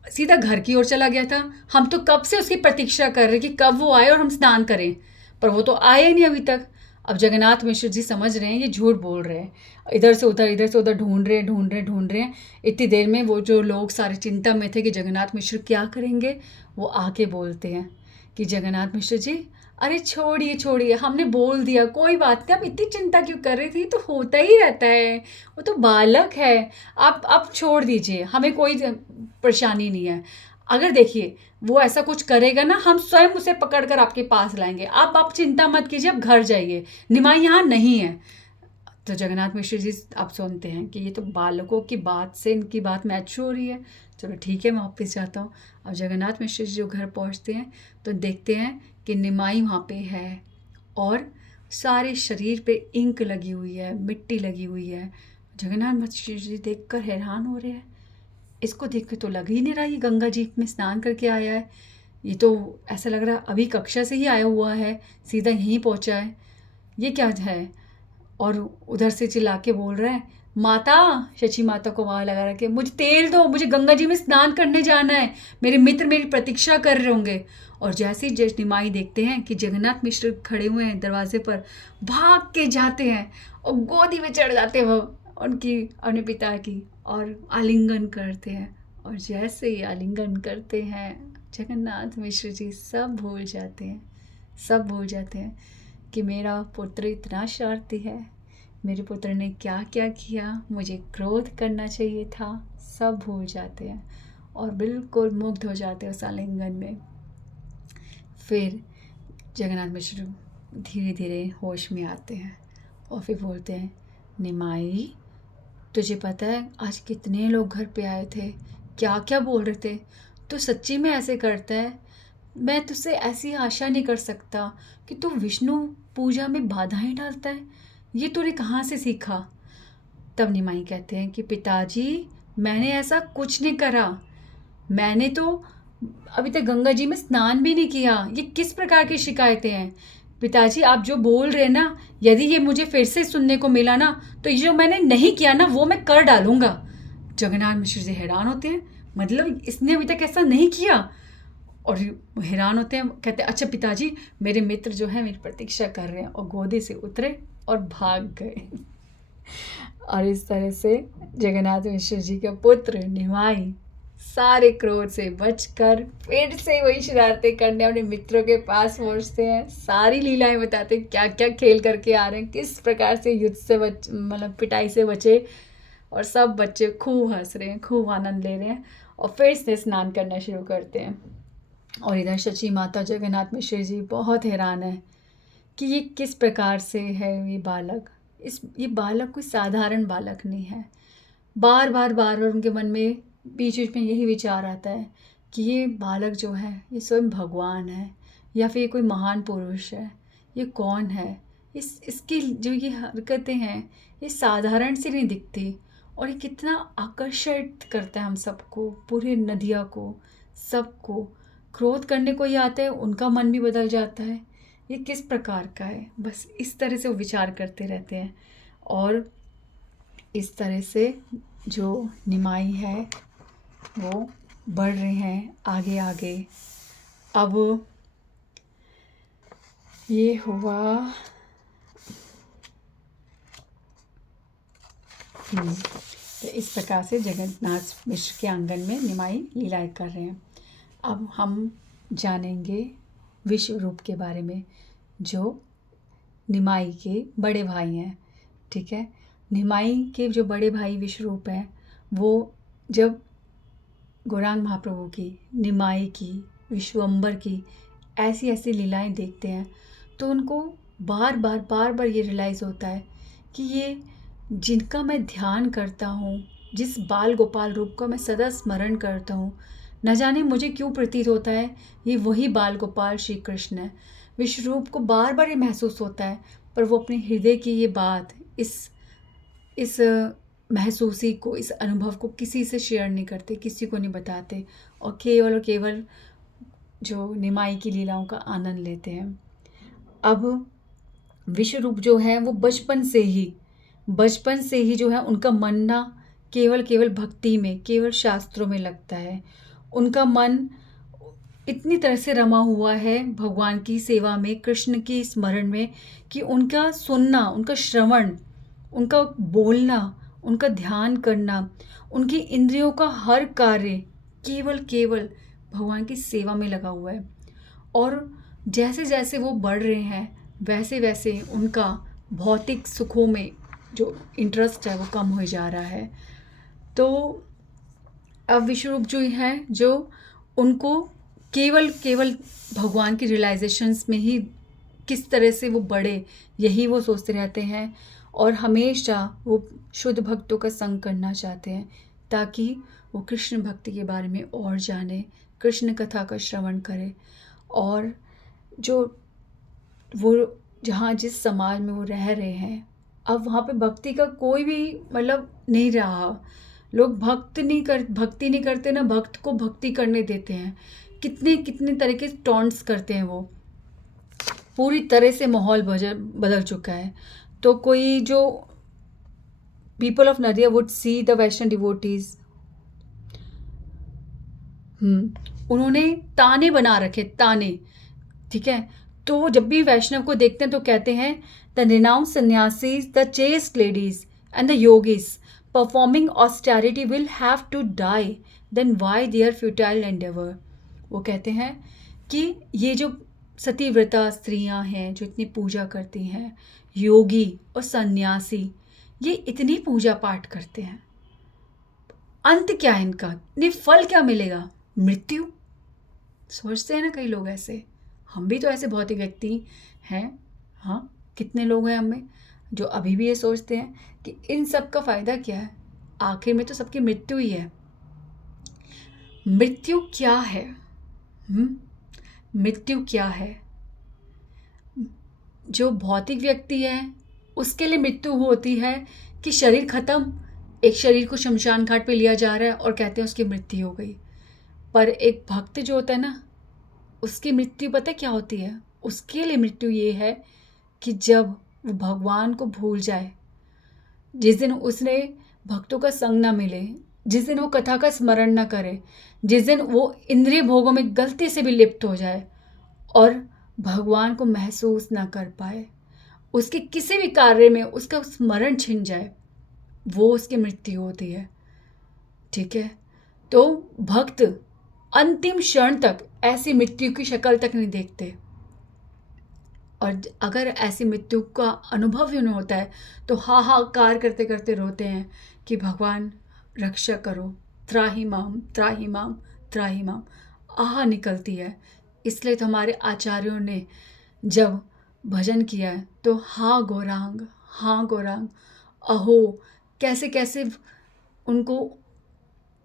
सीधा घर की ओर चला गया था, हम तो कब से उसकी प्रतीक्षा कर रहे कि कब वो आए और हम स्नान करें, पर वो तो आया ही नहीं अभी तक। अब जगन्नाथ मिश्र जी समझ रहे हैं ये झूठ बोल रहे हैं, इधर से उधर ढूंढ रहे हैं। इतनी देर में वो जो लोग सारे चिंता में थे कि जगन्नाथ मिश्र क्या करेंगे, वो आके बोलते हैं कि जगन्नाथ मिश्र जी, अरे छोड़िए छोड़िए, हमने बोल दिया, कोई बात नहीं, आप इतनी चिंता क्यों कर रही थी, तो होता ही रहता है, वो तो बालक है, आप छोड़ दीजिए, हमें कोई परेशानी नहीं है। अगर देखिए वो ऐसा कुछ करेगा ना, हम स्वयं उसे पकड़कर आपके पास लाएंगे, आप चिंता मत कीजिए, आप घर जाइए, निमाई यहाँ नहीं है। तो जगन्नाथ मिश्र जी आप सुनते हैं कि ये तो बालकों की बात से इनकी बात मैच हो रही है, चलो ठीक है मैं वापस जाता हूँ। अब जगन्नाथ मिश्र जी जो घर पहुँचते हैं तो देखते हैं कि निमाई वहाँ पे है और सारे शरीर पे इंक लगी हुई है, मिट्टी लगी हुई है। जगन्नाथ मिश्र जी देखकर हैरान हो रहे हैं, इसको देख के तो लग ही नहीं रहा ये गंगा जी में स्नान करके आया है, ये तो ऐसा लग रहा है अभी कक्षा से ही आया हुआ है, सीधा यहीं पहुँचा है, ये क्या है। और उधर से चिल्ला के बोल रहा है, माता, शची माता को वहाँ लगा रखे, मुझे तेल दो, मुझे गंगा जी में स्नान करने जाना है, मेरे मित्र मेरी प्रतीक्षा कर रहे होंगे। और जैसे ही जज निमाई देखते हैं कि जगन्नाथ मिश्र खड़े हुए हैं दरवाजे पर, भाग के जाते हैं और गोदी में चढ़ जाते हैं वो उनकी, अपने पिता की, और आलिंगन करते हैं। और जैसे ही आलिंगन करते हैं, जगन्नाथ मिश्र जी सब भूल जाते हैं, सब भूल जाते हैं कि मेरा पुत्र इतना शरारती है, मेरे पुत्र ने क्या क्या किया, मुझे क्रोध करना चाहिए था, सब भूल जाते हैं और बिल्कुल मुग्ध हो जाते हैं उस आलिंगन में। फिर जगन्नाथ मिश्र धीरे धीरे होश में आते हैं और फिर बोलते हैं, निमाई तुझे पता है आज कितने लोग घर पे आए थे, क्या क्या बोल रहे थे, तो सच्ची में ऐसे करता है, मैं तुझसे ऐसी आशा नहीं कर सकता कि तू विष्णु पूजा में बाधाएं डालता है, ये तूने कहाँ से सीखा। तब निमाई कहते हैं कि पिताजी मैंने ऐसा कुछ नहीं करा, मैंने तो अभी तक गंगा जी में स्नान भी नहीं किया, ये किस प्रकार की शिकायतें हैं। पिताजी आप जो बोल रहे हैं ना, यदि ये मुझे फिर से सुनने को मिला ना, तो ये जो मैंने नहीं किया ना वो मैं कर डालूंगा। जगन्नाथ मिश्र जी हैरान होते हैं, मतलब इसने अभी तक ऐसा नहीं किया, और हैरान होते हैं, कहते हैं अच्छा पिताजी मेरे मित्र जो है मेरी प्रतीक्षा कर रहे हैं, और गोदी से उतरे और भाग गए। और इस तरह से जगन्नाथ मिश्र जी के पुत्र निमाई सारे क्रोध से बचकर फिर से वही शरारतें करने अपने मित्रों के पास पहुंचते हैं, सारी लीलाएं बताते हैं क्या क्या खेल करके आ रहे हैं, किस प्रकार से युद्ध से मतलब पिटाई से बचे, और सब बच्चे खूब हंस रहे हैं, खूब आनंद ले रहे हैं और फिर से स्नान करना शुरू करते हैं। और इधर शची माता जगन्नाथ मिश्र जी बहुत हैरान है कि ये किस प्रकार से है ये बालक, ये बालक कोई साधारण बालक नहीं है। बार बार उनके मन में बीच बीच में यही विचार आता है कि ये बालक जो है ये स्वयं भगवान है या फिर ये कोई महान पुरुष है, ये कौन है, इसकी जो ये हरकतें हैं ये साधारण सी नहीं दिखती, और ये कितना आकर्षित करता है हम सबको, पूरी नदिया को, सबको क्रोध करने को ही आता है, उनका मन भी बदल जाता है, ये किस प्रकार का है। बस इस तरह से वो विचार करते रहते हैं। और इस तरह से जो निमाई है वो बढ़ रहे हैं आगे आगे। अब ये हुआ तो इस प्रकार से जगन्नाथ मिश्र के आंगन में निमाई लीलाएं कर रहे हैं। अब हम जानेंगे विश्व रूप के बारे में, जो निमाई के बड़े भाई हैं। ठीक है, निमाई के जो बड़े भाई विश्व रूप हैं, वो जब गौरांग महाप्रभु की, निमाई की, विश्वम्बर की ऐसी ऐसी लीलाएं देखते हैं तो उनको बार बार ये रियलाइज़ होता है कि ये जिनका मैं ध्यान करता हूँ, जिस बाल गोपाल रूप का मैं सदा स्मरण करता हूँ, न जाने मुझे क्यों प्रतीत होता है ये वही बाल गोपाल श्री कृष्ण है। विश्व रूप को बार बार ये महसूस होता है, पर वो अपने हृदय की ये बात, इस महसूसी को, इस अनुभव को किसी से शेयर नहीं करते, किसी को नहीं बताते, और केवल जो निमाई की लीलाओं का आनंद लेते हैं। अब विश्व रूप जो है वो बचपन से ही जो है उनका मन ना केवल भक्ति में, केवल शास्त्रों में लगता है। उनका मन इतनी तरह से रमा हुआ है भगवान की सेवा में, कृष्ण की स्मरण में, कि उनका सुनना, उनका श्रवण, उनका बोलना, उनका ध्यान करना, उनकी इंद्रियों का हर कार्य केवल भगवान की सेवा में लगा हुआ है। और जैसे जैसे वो बढ़ रहे हैं वैसे उनका भौतिक सुखों में जो इंटरेस्ट है वो कम हो जा रहा है। तो अब विश्वरूप जो है, जो उनको केवल भगवान की रियलाइजेशंस में ही किस तरह से वो बढ़े, यही वो सोचते रहते हैं, और हमेशा वो शुद्ध भक्तों का संग करना चाहते हैं ताकि वो कृष्ण भक्ति के बारे में और जाने, कृष्ण कथा का श्रवण करें। और जो वो जहाँ जिस समाज में वो रह रहे हैं, अब वहाँ पे भक्ति का कोई भी मतलब नहीं रहा। लोग भक्ति नहीं करते ना, भक्त को भक्ति करने देते हैं। कितने तरह के टॉन्ट्स करते हैं वो। पूरी तरह से माहौल बदल चुका है। तो कोई जो people of Nadia would see the Vaishnava devotees, उन्होंने ताने बना रखे, ताने। ठीक है, तो जब भी वैष्णव को देखते हैं तो कहते हैं the renounced sannyasis, the chaste ladies and the yogis performing austerity will have to die, then why their futile endeavour. वो कहते हैं कि ये जो सतीव्रता स्त्रियां हैं जो इतनी पूजा करती हैं, योगी और सन्यासी, ये इतनी पूजा पाठ करते हैं, अंत क्या है इनका, इन्हें फल क्या मिलेगा? मृत्यु। सोचते हैं ना कई लोग ऐसे, हम भी तो ऐसे भौतिक व्यक्ति हैं। हाँ, कितने लोग हैं हम में जो अभी भी ये सोचते हैं कि इन सब का फ़ायदा क्या है, आखिर में तो सबकी मृत्यु ही है। मृत्यु क्या है? मृत्यु क्या है? जो भौतिक व्यक्ति है उसके लिए मृत्यु होती है कि शरीर खत्म, एक शरीर को शमशान घाट पे लिया जा रहा है और कहते हैं उसकी मृत्यु हो गई। पर एक भक्त जो होता है ना, उसकी मृत्यु पता है क्या होती है? उसके लिए मृत्यु ये है कि जब वो भगवान को भूल जाए, जिस दिन उसने भक्तों का संग ना मिले, जिस दिन वो कथा का स्मरण ना करे, जिस दिन वो इंद्रिय भोगों में गलती से भी लिप्त हो जाए और भगवान को महसूस ना कर पाए, उसके किसी भी कार्य में उसका स्मरण छिन जाए, वो उसकी मृत्यु होती है। ठीक है, तो भक्त अंतिम क्षण तक ऐसी मृत्यु की शक्ल तक नहीं देखते, और अगर ऐसी मृत्यु का अनुभव ही उन्हें होता है तो हाहाकार करते करते रोते हैं कि भगवान रक्षा करो, त्राहि माम त्राहि माम त्राहि माम, आह निकलती है। इसलिए तो हमारे आचार्यों ने जब भजन किया है तो हाँ गौरांग, हाँ गौरांग, अहो, कैसे कैसे उनको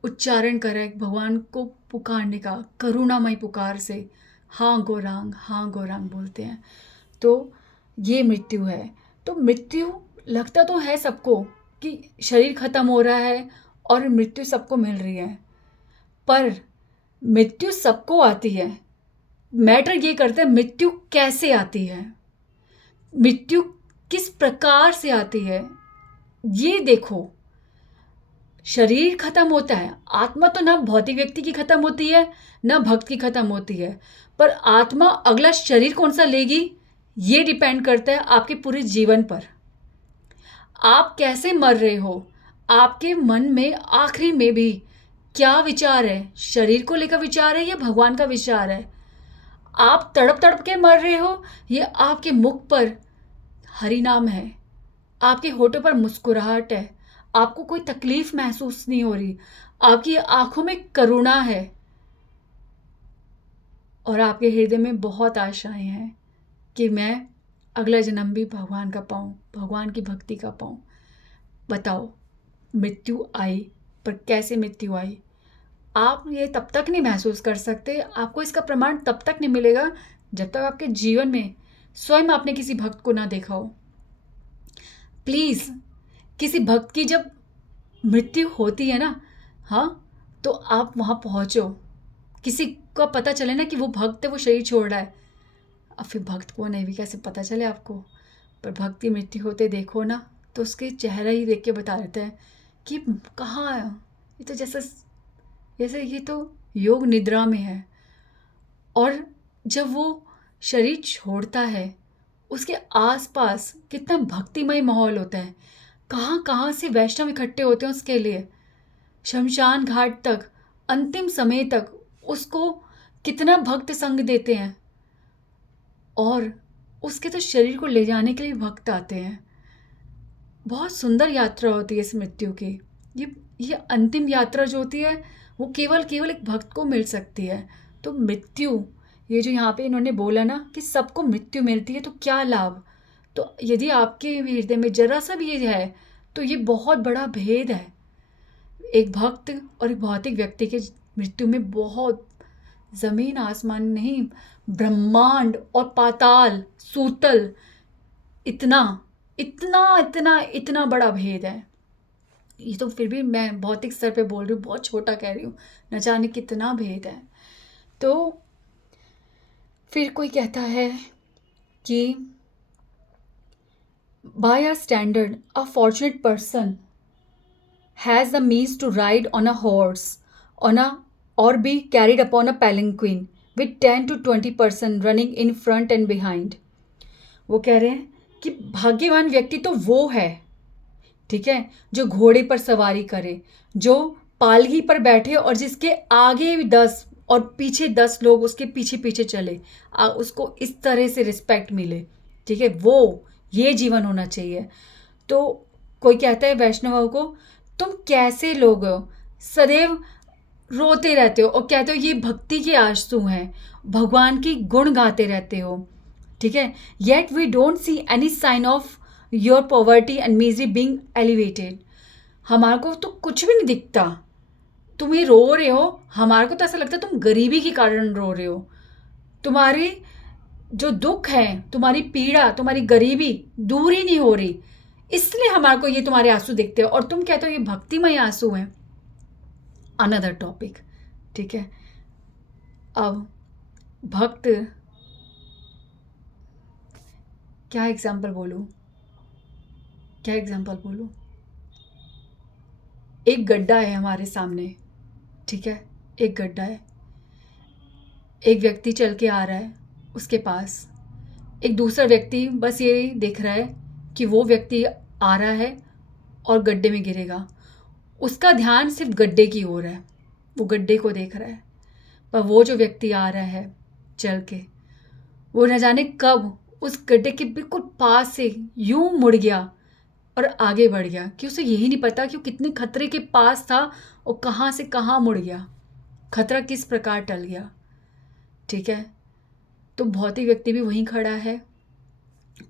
उच्चारण करें भगवान को पुकारने का, करुणामय पुकार से हाँ गौरांग बोलते हैं। तो ये मृत्यु है। तो मृत्यु लगता तो है सबको कि शरीर खत्म हो रहा है और मृत्यु सबको मिल रही है, पर मृत्यु सबको आती है। मैटर ये करता है मृत्यु कैसे आती है, मृत्यु किस प्रकार से आती है, ये देखो। शरीर खत्म होता है, आत्मा तो ना भौतिक व्यक्ति की खत्म होती है ना भक्त की खत्म होती है, पर आत्मा अगला शरीर कौन सा लेगी ये डिपेंड करता है आपके पूरे जीवन पर। आप कैसे मर रहे हो, आपके मन में आखिरी में भी क्या विचार है, शरीर को लेकर विचार है या भगवान का विचार है। आप तड़प तड़प के मर रहे हो, ये आपके मुख पर हरि नाम है, आपके होठों पर मुस्कुराहट है, आपको कोई तकलीफ महसूस नहीं हो रही, आपकी आंखों में करुणा है और आपके हृदय में बहुत आशाएं हैं कि मैं अगला जन्म भी भगवान का पाऊँ, भगवान की भक्ति का पाऊँ। बताओ, मृत्यु आई, पर कैसे मृत्यु आई? आप ये तब तक नहीं महसूस कर सकते, आपको इसका प्रमाण तब तक नहीं मिलेगा जब तक आपके जीवन में स्वयं आपने किसी भक्त को ना देखा हो। प्लीज़, किसी भक्त की जब मृत्यु होती है ना, हाँ, तो आप वहाँ पहुँचो। किसी का पता चले ना कि वो भक्त है, वो शरीर छोड़ रहा है, अब फिर भक्त कौन है भी कैसे पता चले आपको। पर भक्त की मृत्यु होते देखो ना, तो उसके चेहरा ही देख के बता देते हैं कि कहाँ है ये, तो जैसे ये तो योग निद्रा में है। और जब वो शरीर छोड़ता है, उसके आसपास कितना भक्तिमय माहौल होता है, कहाँ कहाँ से वैष्णव इकट्ठे होते हैं उसके लिए, शमशान घाट तक, अंतिम समय तक उसको कितना भक्त संग देते हैं और उसके तो शरीर को ले जाने के लिए भक्त आते हैं। बहुत सुंदर यात्रा होती है इस मृत्यु की। ये अंतिम यात्रा जो होती है वो केवल केवल एक भक्त को मिल सकती है। तो मृत्यु, ये जो यहाँ पे इन्होंने बोला ना कि सबको मृत्यु मिलती है तो क्या लाभ, तो यदि आपके हृदय में जरा सा भी ये है तो ये बहुत बड़ा भेद है। एक भक्त और एक भौतिक व्यक्ति के मृत्यु में बहुत जमीन आसमान नहीं, ब्रह्मांड और पाताल सूतल, इतना इतना इतना इतना बड़ा भेद है। ये तो फिर भी मैं भौतिक स्तर पे बोल रही हूँ, बहुत छोटा कह रही हूँ, न जाने कितना भेद है। तो फिर कोई कहता है कि by a standard a fortunate person has the means to ride on a horse on a or be carried upon a palanquin with 10 to 20% running in front and behind। वो कह रहे हैं कि भाग्यवान व्यक्ति तो वो है, ठीक है, जो घोड़े पर सवारी करे, जो पालकी पर बैठे और जिसके आगे 10 और पीछे 10 लोग उसके पीछे पीछे चले, उसको इस तरह से रिस्पेक्ट मिले, ठीक है, वो ये जीवन होना चाहिए। तो कोई कहता है वैष्णवों को, तुम कैसे लोग हो, सदैव रोते रहते हो और कहते हो ये भक्ति के आंसू हैं, भगवान की गुण गाते रहते हो, ठीक है, yet we don't see any sign of your poverty and misery being elevated. हमारे को तो कुछ भी नहीं दिखता, तुम ये रो रहे हो, हमारे को तो ऐसा लगता है तुम गरीबी के कारण रो रहे हो, तुम्हारी जो दुख है, तुम्हारी पीड़ा, तुम्हारी गरीबी दूर ही नहीं हो रही, इसलिए हमारे को ये तुम्हारे आंसू दिखते हो और तुम कहते हो ये भक्तिमय आंसू हैं। अनदर टॉपिक, ठीक है। अब भक्त, क्या एग्जाम्पल बोलूं, एक गड्ढा है हमारे सामने, ठीक है, एक गड्ढा है, एक व्यक्ति चल के आ रहा है, उसके पास एक दूसरा व्यक्ति बस ये देख रहा है कि वो व्यक्ति आ रहा है और गड्ढे में गिरेगा, उसका ध्यान सिर्फ गड्ढे की ओर है, वो गड्ढे को देख रहा है। पर वो जो व्यक्ति आ रहा है चल के, वो न जाने कब उस गड्ढे के बिल्कुल पास से यूं मुड़ गया और आगे बढ़ गया कि उसे यही नहीं पता कि वो कितने खतरे के पास था और कहाँ से कहाँ मुड़ गया, खतरा किस प्रकार टल गया, ठीक है। तो भौतिक व्यक्ति भी वहीं खड़ा है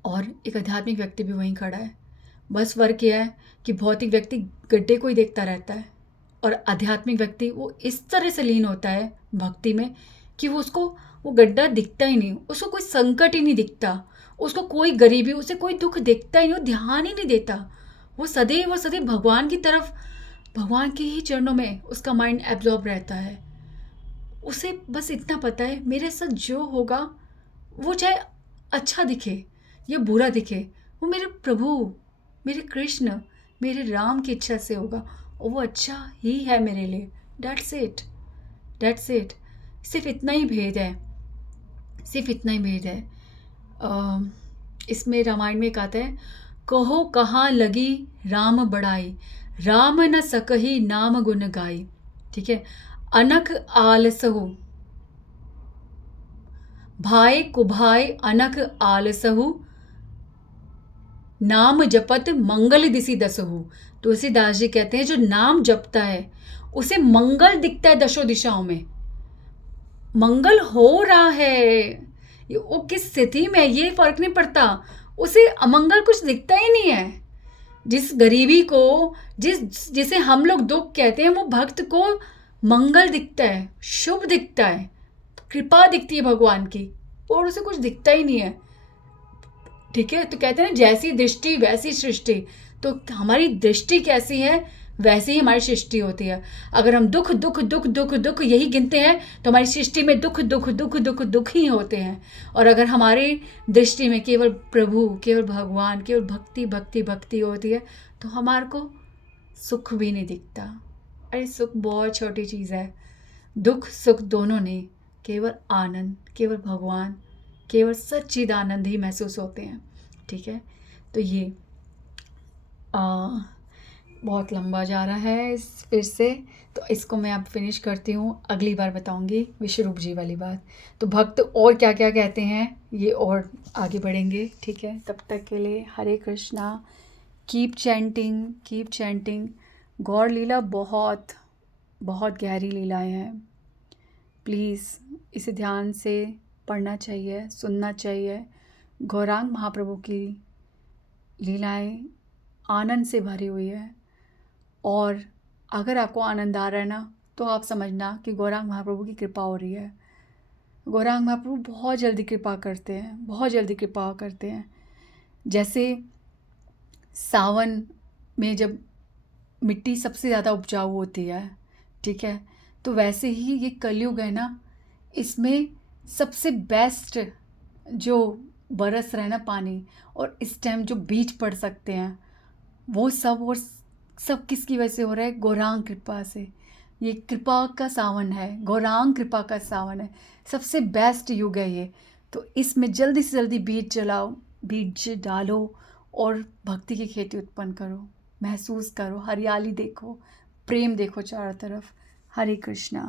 और एक आध्यात्मिक व्यक्ति भी वहीं खड़ा है, बस फर्क यह है कि भौतिक व्यक्ति गड्ढे को ही देखता रहता है और आध्यात्मिक व्यक्ति वो इस तरह से लीन होता है भक्ति में कि उसको वो गड्ढा दिखता ही नहीं, उसको कोई संकट ही नहीं दिखता, उसको कोई गरीबी, उसे कोई दुख दिखता ही नहीं, वो ध्यान ही नहीं देता, वो सदैव भगवान की तरफ, भगवान के ही चरणों में उसका माइंड एब्जॉर्ब रहता है। उसे बस इतना पता है मेरे साथ जो होगा वो चाहे अच्छा दिखे या बुरा दिखे, वो मेरे प्रभु, मेरे कृष्ण, मेरे राम की इच्छा से होगा और वो अच्छा ही है मेरे लिए। That's it, that's it. सिर्फ इतना ही भेद है, सिर्फ इतना ही भेद है। इसमें रामायण में एक आता है, कहो कहाँ लगी राम बड़ाई, राम न सकही नाम गुण गाई। ठीक है। अनख आलसहु, भाई कुभाई अनख आलसहु, नाम जपत मंगल दिसी दसहु। तुलसीदास जी कहते हैं जो नाम जपता है उसे मंगल दिखता है दशों दिशाओं में, मंगल हो रहा है, वो किस स्थिति में ये फर्क नहीं पड़ता, उसे अमंगल कुछ दिखता ही नहीं है। जिस गरीबी को, जिसे हम लोग दुख कहते हैं, वो भक्त को मंगल दिखता है, शुभ दिखता है, कृपा दिखती है भगवान की, और उसे कुछ दिखता ही नहीं है। ठीक है। तो कहते हैं ना, जैसी दृष्टि वैसी सृष्टि। तो हमारी दृष्टि कैसी है वैसी ही हमारी सृष्टि होती है। अगर हम दुख दुख दुख दुख दुख यही गिनते हैं तो हमारी सृष्टि में दुख दुख दुख दुख दुख ही होते हैं। और अगर हमारी दृष्टि में केवल प्रभु, केवल भगवान, केवल भक्ति भक्ति भक्ति होती है तो हमारे को सुख भी नहीं दिखता। अरे सुख बहुत छोटी चीज़ है, दुख सुख दोनों नहीं, केवल आनंद, केवल भगवान, केवल सच्चिदानंद ही महसूस होते हैं। ठीक है। तो ये बहुत लंबा जा रहा है फिर से, तो इसको मैं अब फिनिश करती हूँ, अगली बार बताऊँगी विश्वरूप जी वाली बात। तो भक्त और क्या क्या कहते हैं ये और आगे बढ़ेंगे। ठीक है। तब तक के लिए Hare Krishna. Keep chanting, keep chanting. Gaur लीला बहुत बहुत गहरी लीलाएं हैं। प्लीज़ इसे ध्यान से पढ़ना चाहिए, सुनना चाहिए। गौरांग महाप्रभु की लीलाएं आनंद से भरी हुई है, और अगर आपको आनंद आ रहा है ना तो आप समझना कि गौरांग महाप्रभु की कृपा हो रही है। गौरांग महाप्रभु बहुत जल्दी कृपा करते हैं, बहुत जल्दी कृपा करते हैं। जैसे सावन में जब मिट्टी सबसे ज़्यादा उपजाऊ होती है, ठीक है, तो वैसे ही ये कलयुग है ना, इसमें सबसे बेस्ट जो बरस रहा है ना पानी, और इस टाइम जो बीज पड़ सकते हैं वो सब, और सब किसकी वजह से हो रहा है? गौरांग कृपा से। ये कृपा का सावन है, गौरांग कृपा का सावन है, सबसे बेस्ट युग है ये। तो इसमें जल्दी से जल्दी बीज जलाओ, बीज डालो और भक्ति की खेती उत्पन्न करो, महसूस करो, हरियाली देखो, प्रेम देखो चारों तरफ। हरे कृष्णा।